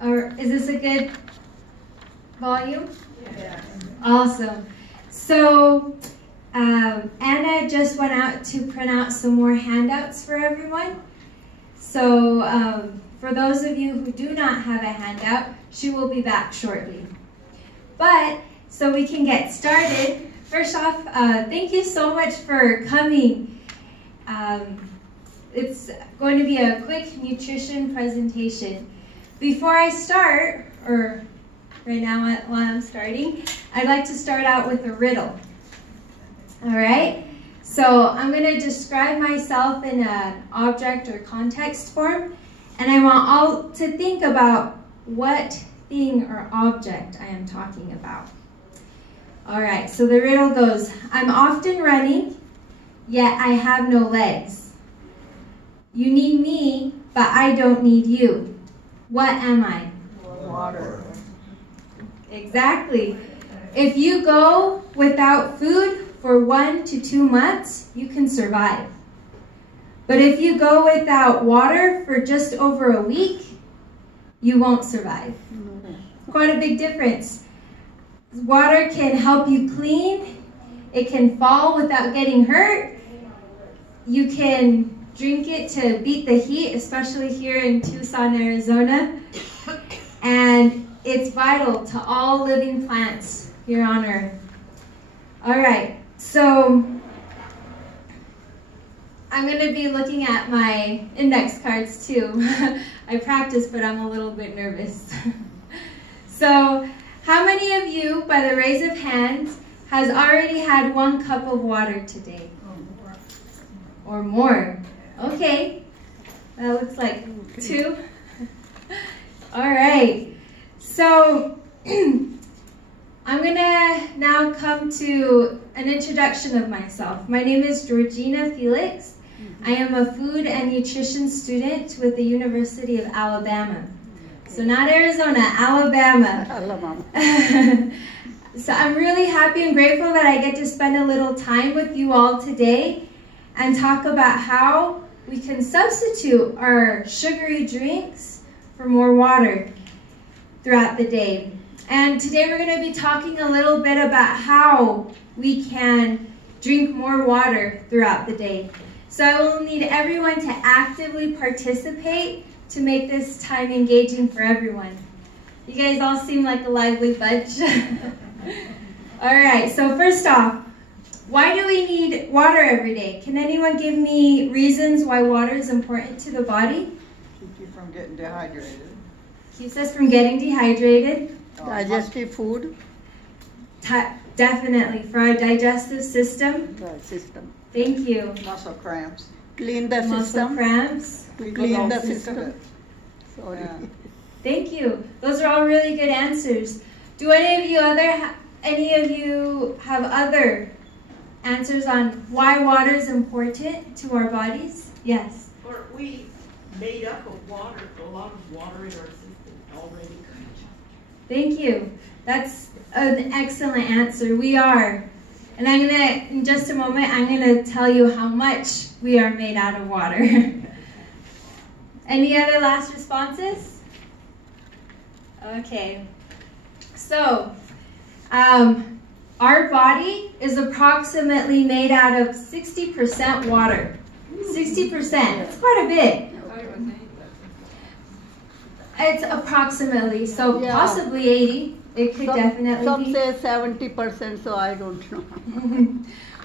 Or is this a good volume? Yeah. Awesome. So Anna just went out to print out some more handouts for everyone. So for those of you who do not have a handout, she will be back shortly. But so we can get started, first off, thank you so much for coming. It's going to be a quick nutrition presentation. Before I start, or right now while I'm starting, I'd like to start out with a riddle. All right? So I'm going to describe myself in an object or context form, and I want all to think about what thing or object I am talking about. All right, so the riddle goes, I'm often running, yet I have no legs. You need me, but I don't need you. What am I? Water. Exactly. If you go without food for 1 to 2 months, you can survive. But if you go without water for just over a week, you won't survive. Quite a big difference. Water can help you clean. It can fall without getting hurt. You can drink it to beat the heat, especially here in Tucson, Arizona. And it's vital to all living plants here on Earth. All right, so I'm going to be looking at my index cards too. I practice, but I'm a little bit nervous. So, how many of you, by the raise of hands, has already had 1 cup of water today? Or more? Okay, that looks like 2. All right, so I'm gonna now come to an introduction of myself. My name is Georgina Felix. I am a food and nutrition student with the University of Alabama. So not Arizona, Alabama. So I'm really happy and grateful that I get to spend a little time with you all today and talk about how we can substitute our sugary drinks for more water throughout the day. And today we're going to be talking a little bit about how we can drink more water throughout the day. So I will need everyone to actively participate to make this time engaging for everyone. You guys all seem like a lively bunch. All right, so first off, why do we need water every day? Can anyone give me reasons why water is important to the body? Keep you from getting dehydrated. Keeps us from getting dehydrated. Digestive food. Definitely, for our digestive system. Thank you. Muscle cramps. Clean the Muscle system. cramps. Clean the system. Sorry. Yeah. Thank you. Those are all really good answers. Do any of you have other answers on why water is important to our bodies? Yes. Or we made up of water, a lot of water in our system already. Thank you. That's an excellent answer. We are. And I'm going to, in just a moment, I'm going to tell you how much we are made out of water. Any other last responses? Okay. So, our body is approximately made out of 60% water. 60%. That's quite a bit. It's approximately, so Yeah. possibly 80. It could definitely Some be. say 70%, so I don't know.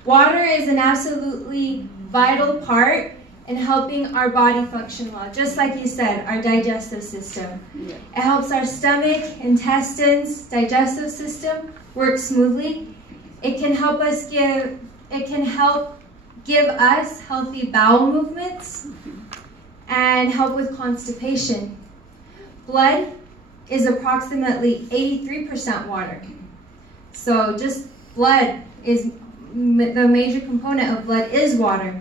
Water is an absolutely vital part in helping our body function well. Just like you said, our digestive system. Yeah. It helps our stomach, intestines, digestive system work smoothly. It can help give us healthy bowel movements and help with constipation. Blood is approximately 83% water. So just blood is, the major component of blood is water.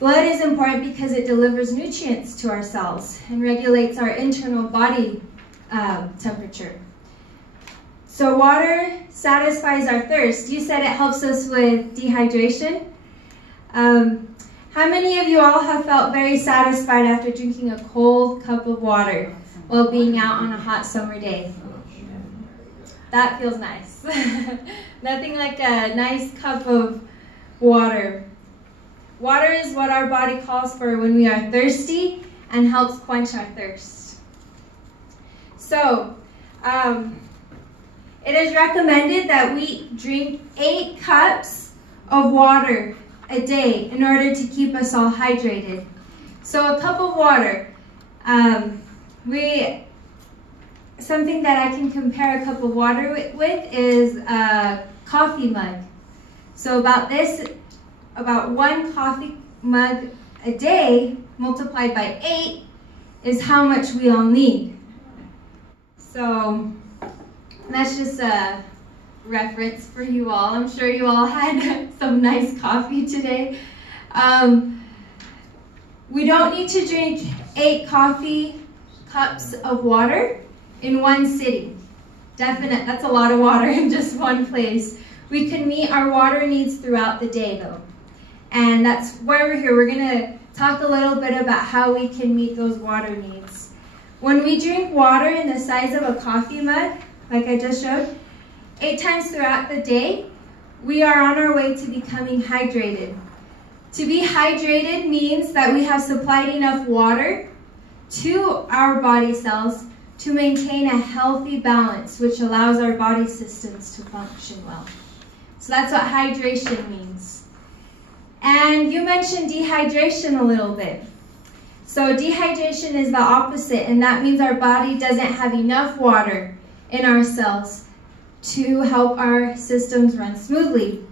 Blood is important because it delivers nutrients to our cells and regulates our internal body temperature. So water satisfies our thirst. You said it helps us with dehydration. How many of you all have felt very satisfied after drinking a cold cup of water? while being out on a hot summer day. That feels nice. Nothing like a nice cup of water. Water is what our body calls for when we are thirsty and helps quench our thirst. So, it is recommended that we drink 8 cups of water a day in order to keep us all hydrated. So a cup of water, something that I can compare a cup of water with is a coffee mug. So about 1 coffee mug a day multiplied by 8 is how much we all need. So that's just a reference for you all. I'm sure you all had some nice coffee today. We don't need to drink 8 coffee cups of water in one sitting. That's a lot of water in just one place. We can meet our water needs throughout the day though. And that's why we're here. We're gonna talk a little bit about how we can meet those water needs. When we drink water in the size of a coffee mug, like I just showed, 8 times throughout the day, we are on our way to becoming hydrated. To be hydrated means that we have supplied enough water to our body cells to maintain a healthy balance, which allows our body systems to function well. So that's what hydration means. And you mentioned dehydration a little bit. So dehydration is the opposite, and that means our body doesn't have enough water in our cells to help our systems run smoothly.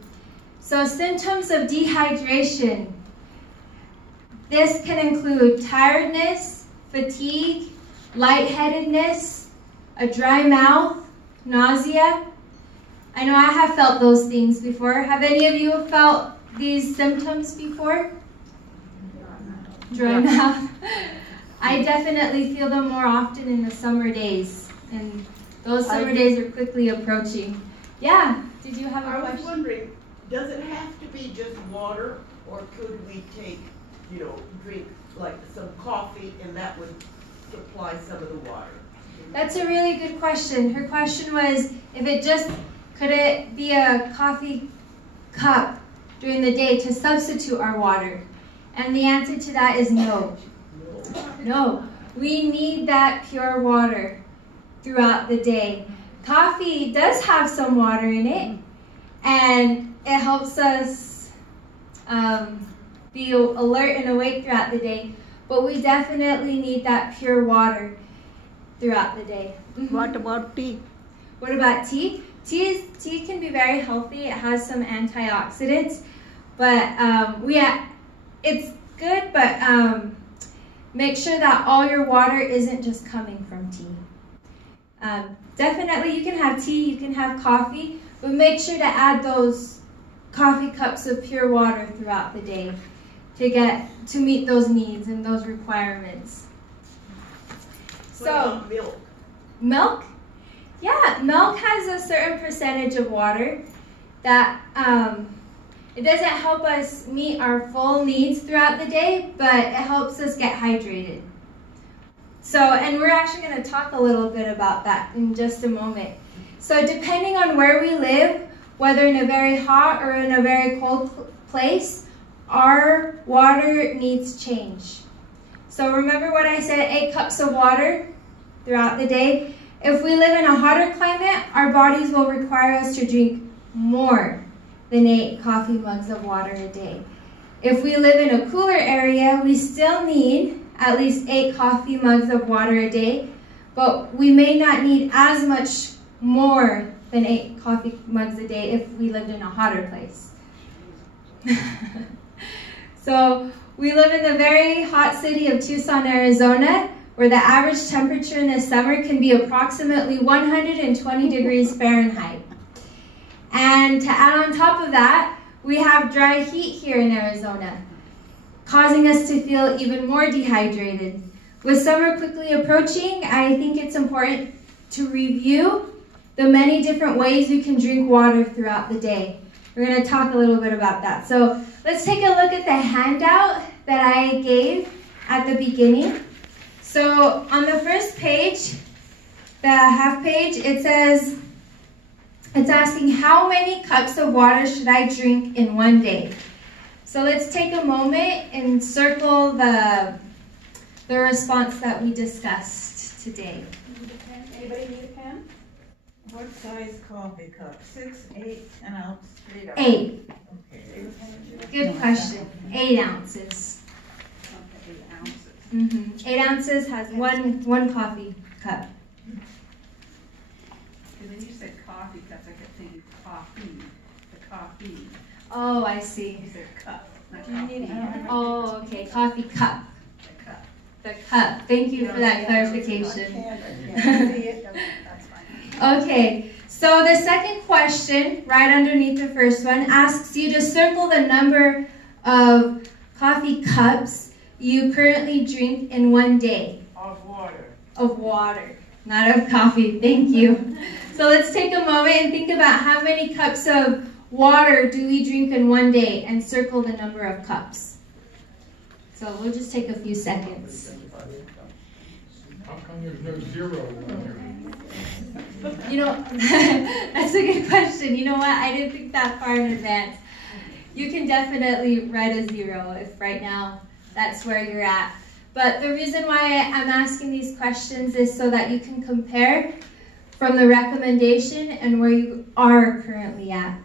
So symptoms of dehydration, this can include tiredness, fatigue, lightheadedness, a dry mouth, nausea. I know I have felt those things before. Have any of you felt these symptoms before? Dry mouth. I definitely feel them more often in the summer days, and those summer days are quickly approaching. Yeah, did you have a question? I was wondering, does it have to be just water, or could we take, drink like some coffee and that would supply some of the water? That's a really good question. Her question was, could it be a coffee cup during the day to substitute our water? And the answer to that is no. No, we need that pure water throughout the day. Coffee does have some water in it, and it helps us be alert and awake throughout the day, but we definitely need that pure water throughout the day. What about tea? What about tea? Tea can be very healthy. It has some antioxidants, but it's good, but make sure that all your water isn't just coming from tea. Definitely you can have tea, you can have coffee, but make sure to add those coffee cups of pure water throughout the day to meet those needs and those requirements. What about milk? Milk? Yeah, milk has a certain percentage of water that it doesn't help us meet our full needs throughout the day, but it helps us get hydrated. So, and we're actually going to talk a little bit about that in just a moment. So depending on where we live, whether in a very hot or in a very cold place, our water needs change. So remember what I said, 8 cups of water throughout the day. If we live in a hotter climate, our bodies will require us to drink more than 8 coffee mugs of water a day. If we live in a cooler area, we still need at least 8 coffee mugs of water a day, but we may not need as much more than 8 coffee mugs a day if we lived in a hotter place. So we live in the very hot city of Tucson, Arizona, where the average temperature in the summer can be approximately 120 degrees Fahrenheit. And to add on top of that, we have dry heat here in Arizona, causing us to feel even more dehydrated. With summer quickly approaching, I think it's important to review the many different ways you can drink water throughout the day. We're going to talk a little bit about that. So let's take a look at the handout that I gave at the beginning. So on the first page, the half page, it says, it's asking how many cups of water should I drink in one day? So let's take a moment and circle the response that we discussed today. Anybody need a pen? What size coffee cup? 6, 8, an ounce? 8 ounce. 8. Okay. Good question. 8 ounces. 8 ounces. 8 ounces has one coffee cup. And then you said coffee cups, I kept thinking coffee, the coffee. Oh, I see. You said cup, not Do you need a coffee. hammer? Oh, okay. Coffee cup. The cup. The cup. Thank you for that clarification. I can't see it. That's fine. Okay, so the second question, right underneath the first one, asks you to circle the number of coffee cups you currently drink in one day. Of water. Of water, not of coffee. Thank you. So let's take a moment and think about how many cups of water do we drink in one day and circle the number of cups. So we'll just take a few seconds. How come there's no 0 on You know, that's a good question. You know what? I didn't think that far in advance. You can definitely write a 0 if right now that's where you're at. But the reason why I'm asking these questions is so that you can compare from the recommendation and where you are currently at.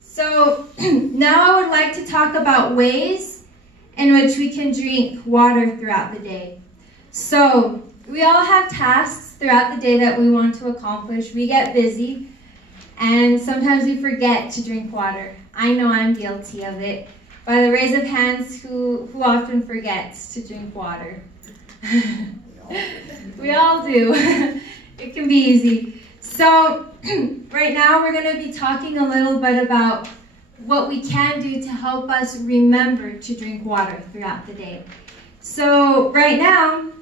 So now I would like to talk about ways in which we can drink water throughout the day. So we all have tasks throughout the day that we want to accomplish. We get busy, and sometimes we forget to drink water. I know I'm guilty of it. By the raise of hands, who often forgets to drink water? We all do. It can be easy. So right now we're going to be talking a little bit about what we can do to help us remember to drink water throughout the day. So right now,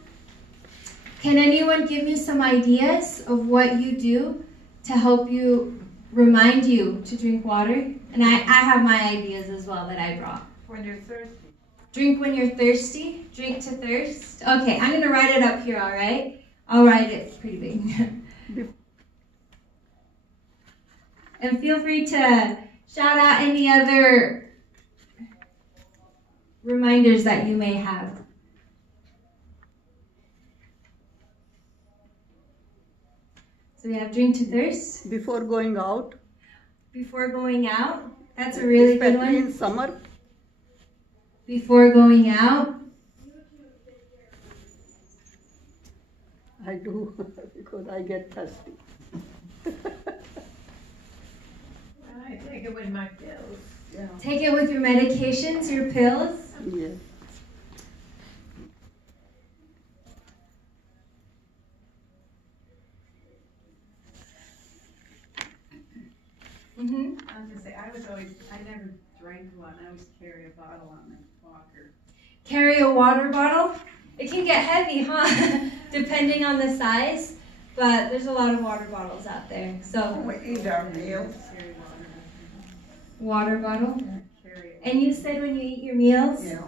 can anyone give me some ideas of what you do to help you remind you to drink water? And I have my ideas as well that I brought. When you're thirsty. Drink when you're thirsty. Drink to thirst. Okay, I'm going to write it up here, all right? I'll write it pretty big. And feel free to shout out any other reminders that you may have. So we have drink to thirst. Before going out, Before going out. That's a really good especially one. in summer, Before going out. I do because I get thirsty. I take it with my pills. Yeah. Take it with your medications, your pills. Yes. Mm-hmm. I was gonna say, I never drank one, I always carry a bottle on my walker. Carry a water bottle. It can get heavy, huh? Depending on the size. But there's a lot of water bottles out there. So, We eat our meals. Carry water. water bottle. Carry it. And you said when you eat your meals? Yeah.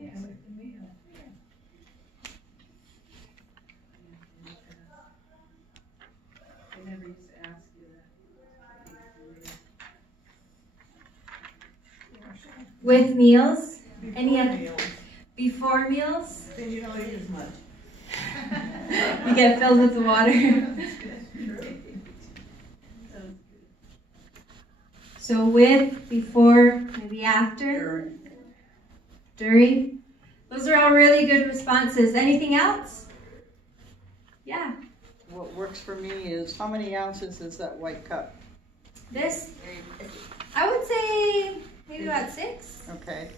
Yeah, with the meal. They never used to ask you that. With meals? Any Before other? meals. Before meals? Then you don't eat as much. You get filled with the water. So with, before, maybe after, during. Those are all really good responses. Anything else? Yeah. What works for me is, how many ounces is that white cup? This, I would say maybe about 6. Okay.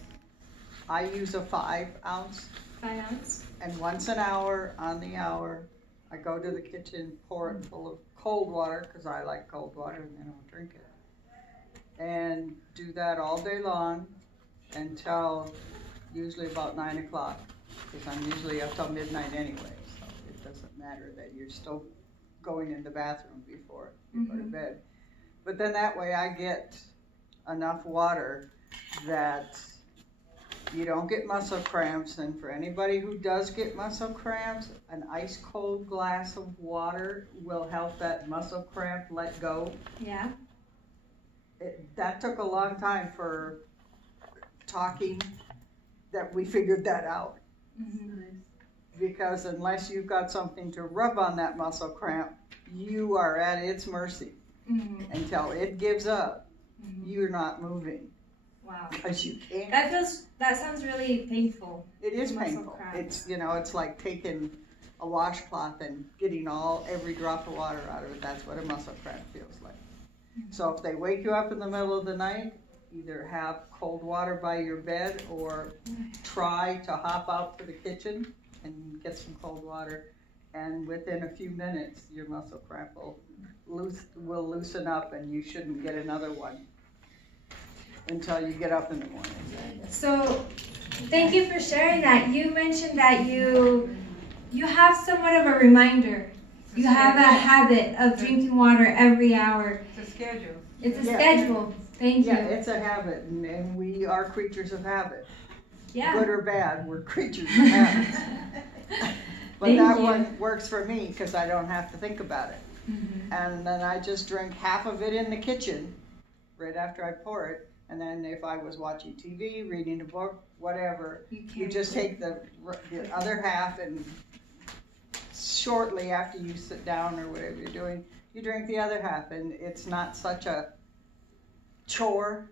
I use a 5 ounce, 5 ounce. and once an hour, on the hour, I go to the kitchen, pour it full of cold water, because I like cold water, and then I'll drink it. And do that all day long until usually about 9 o'clock, because I'm usually up till midnight anyway, so it doesn't matter that you're still going in the bathroom before you go to bed. But then that way I get enough water that You don't get muscle cramps, and for anybody who does get muscle cramps, an ice cold glass of water will help that muscle cramp let go. Yeah. That took a long time for talking that we figured that out. Because unless you've got something to rub on that muscle cramp, you are at its mercy. Until it gives up, you're not moving. Wow. Because you can't. That sounds really painful. It is muscle painful. cramps. It's like taking a washcloth and getting every drop of water out of it. That's what a muscle cramp feels like. So if they wake you up in the middle of the night, either have cold water by your bed or try to hop out to the kitchen and get some cold water. And within a few minutes, your muscle cramp will loosen up, and you shouldn't get another one until you get up in the morning. So, thank you for sharing that. You mentioned that you have somewhat of a reminder. You have a habit of drinking water every hour. It's a schedule. It's a schedule. Thank you. Yeah, it's a habit, and we are creatures of habit. Yeah. Good or bad, we're creatures of habits. But Thank that you. one works for me because I don't have to think about it. And then I just drink half of it in the kitchen right after I pour it. And then if I was watching TV, reading a book, whatever, you just take the other half, and shortly after you sit down or whatever you're doing, you drink the other half, and it's not such a chore.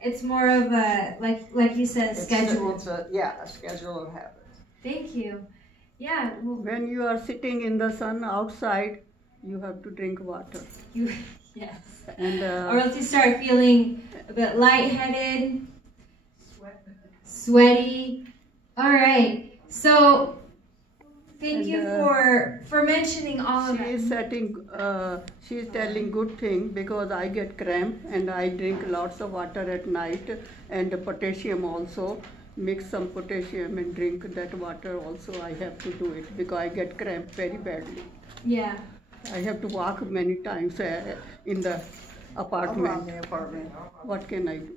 It's more of a, like you said, schedule. It's a schedule of habits. Thank you. Yeah. Well, When you are sitting in the sun outside, you have to drink water. yes. And Or else you start feeling a bit lightheaded, Sweat. sweaty. All right. So thank And, you for mentioning all of she is that. she is telling good thing because I get cramp and I drink lots of water at night, and potassium also. Mix some potassium and drink that water also. I have to do it because I get cramp very badly. Yeah. I have to walk many times in the Around apartment. the apartment. What can I do?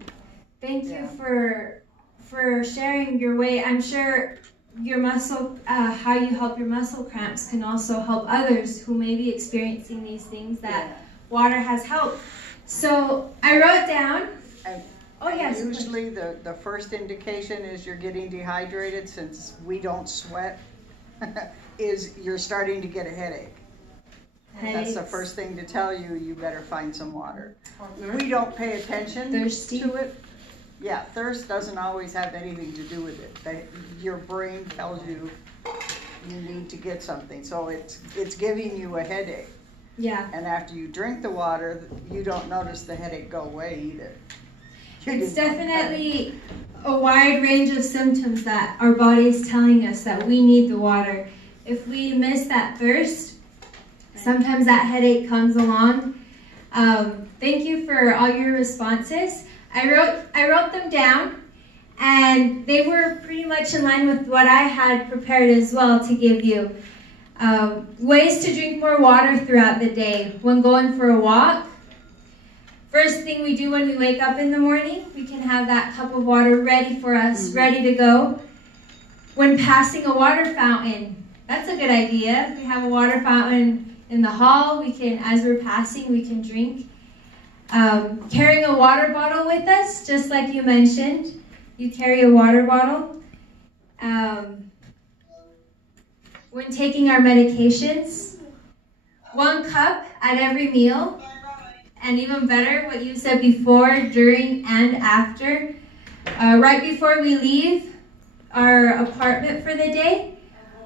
Thank Yeah. you for sharing your way. I'm sure your how you help your muscle cramps can also help others who may be experiencing these things that water has helped. So I wrote down. And Oh yes. usually the first indication is you're getting dehydrated, since we don't sweat, is you're starting to get a headache. That's the first thing to tell you, you better find some water. We don't pay attention Thirsty. to it. Yeah, thirst doesn't always have anything to do with it. Your brain tells you you need to get something, so it's giving you a headache. Yeah. And after you drink the water, you don't notice the headache go away either. It's definitely a wide range of symptoms that our body is telling us that we need the water. If we miss that thirst, sometimes that headache comes along. Thank you for all your responses. I wrote them down, and they were pretty much in line with what I had prepared as well to give you. Ways to drink more water throughout the day. When going for a walk, first thing we do when we wake up in the morning, we can have that cup of water ready for us, ready to go. When passing a water fountain, that's a good idea. If we have a water fountain in the hall, as we're passing, we can drink. Carrying a water bottle with us, just like you mentioned. You carry a water bottle. When taking our medications, 1 cup at every meal. And even better, what you said before, during, and after. Right before we leave our apartment for the day,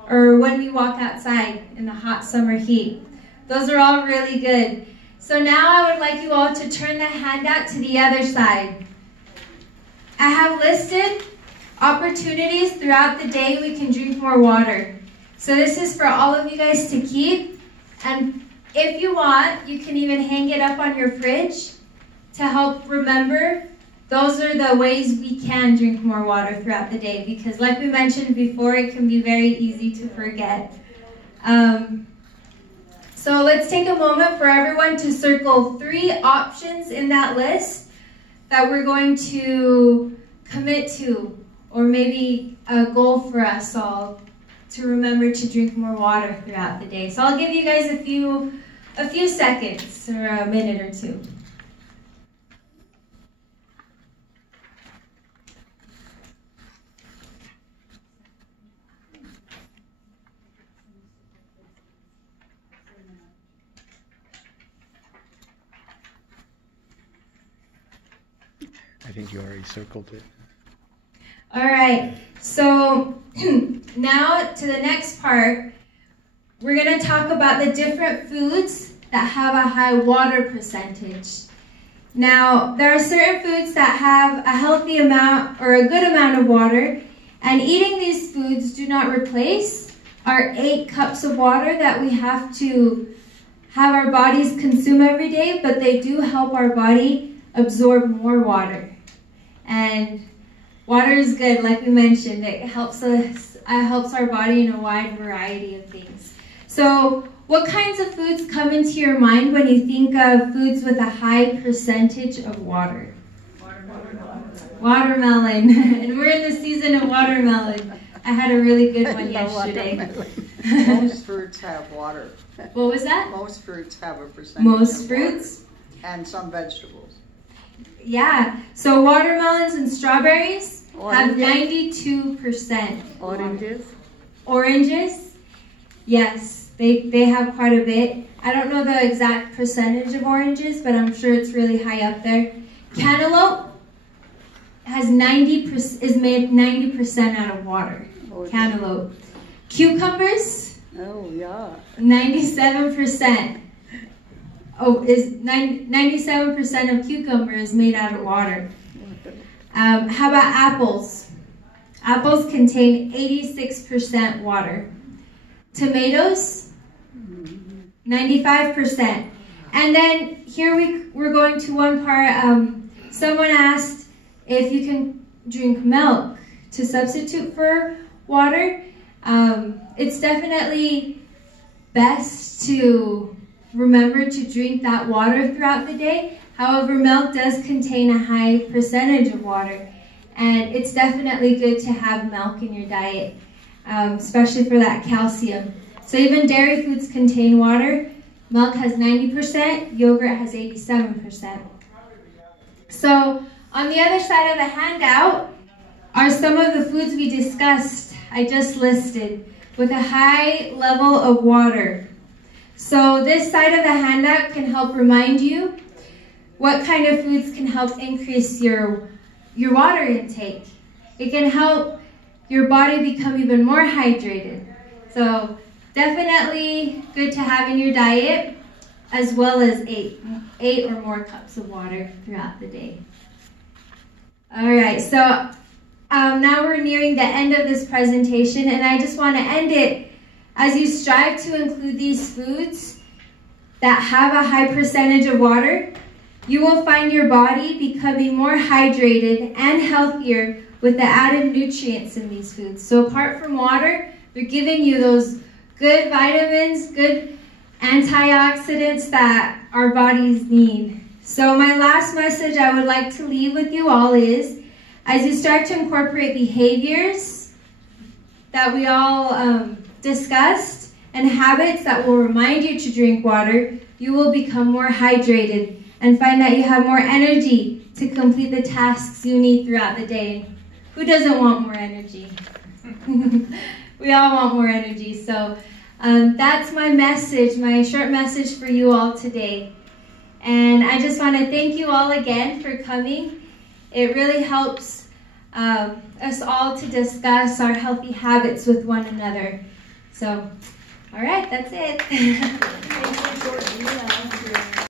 or when we walk outside in the hot summer heat. Those are all really good. So now I would like you all to turn the handout to the other side. I have listed opportunities throughout the day we can drink more water. So this is for all of you guys to keep, and if you want, you can even hang it up on your fridge to help remember. Those are the ways we can drink more water throughout the day, because like we mentioned before, it can be very easy to forget. So let's take a moment for everyone to circle 3 options in that list that we're going to commit to, or maybe a goal for us all to remember to drink more water throughout the day. So I'll give you guys a few seconds or a minute or two. I think you already circled it. All right, so now to the next part, we're going to talk about the different foods that have a high water percentage. Now, there are certain foods that have a healthy amount or a good amount of water, and eating these foods do not replace our 8 cups of water that we have to have our bodies consume every day, but they do help our body absorb more water. And water is good, like we mentioned. It helps our body in a wide variety of things. So what kinds of foods come into your mind when you think of foods with a high percentage of water? Watermelon. And we're in the season of watermelon. I had a really good one yesterday. Most fruits have water. What was that? Most fruits have a percentage Most of fruits? water. And some vegetables. Yeah. So watermelons and strawberries have Oranges. 92%. Oranges. Oranges? Yes, they have quite a bit. I don't know the exact percentage of oranges, but I'm sure it's really high up there. Cantaloupe has is made 90% out of water. Oh, Cantaloupe. Cucumbers, Oh, yeah. 97%. Is 97% of cucumber is made out of water. How about apples? Apples contain 86% water. Tomatoes, 95%. And then here we're going to one part. Someone asked if you can drink milk to substitute for water. It's definitely best to remember to drink that water throughout the day. However, milk does contain a high percentage of water, and it's definitely good to have milk in your diet, especially for that calcium. So even dairy foods contain water. Milk has 90%, yogurt has 87%. So on the other side of the handout are some of the foods we discussed, I just listed, with a high level of water. So this side of the handout can help remind you what kind of foods can help increase your water intake. It can help your body become even more hydrated. So definitely good to have in your diet, as well as eight or more cups of water throughout the day. All right, so now we're nearing the end of this presentation, and I just want to end it as you strive to include these foods that have a high percentage of water. You will find your body becoming more hydrated and healthier with the added nutrients in these foods. So apart from water, they're giving you those good vitamins, good antioxidants that our bodies need. So my last message I would like to leave with you all is, as you start to incorporate behaviors that we all discussed and habits that will remind you to drink water, you will become more hydrated and find that you have more energy to complete the tasks you need throughout the day. Who doesn't want more energy? We all want more energy. So that's my message, my short message for you all today. And I just want to thank you all again for coming. It really helps us all to discuss our healthy habits with one another. So, all right, that's it. Thank you, Georgina.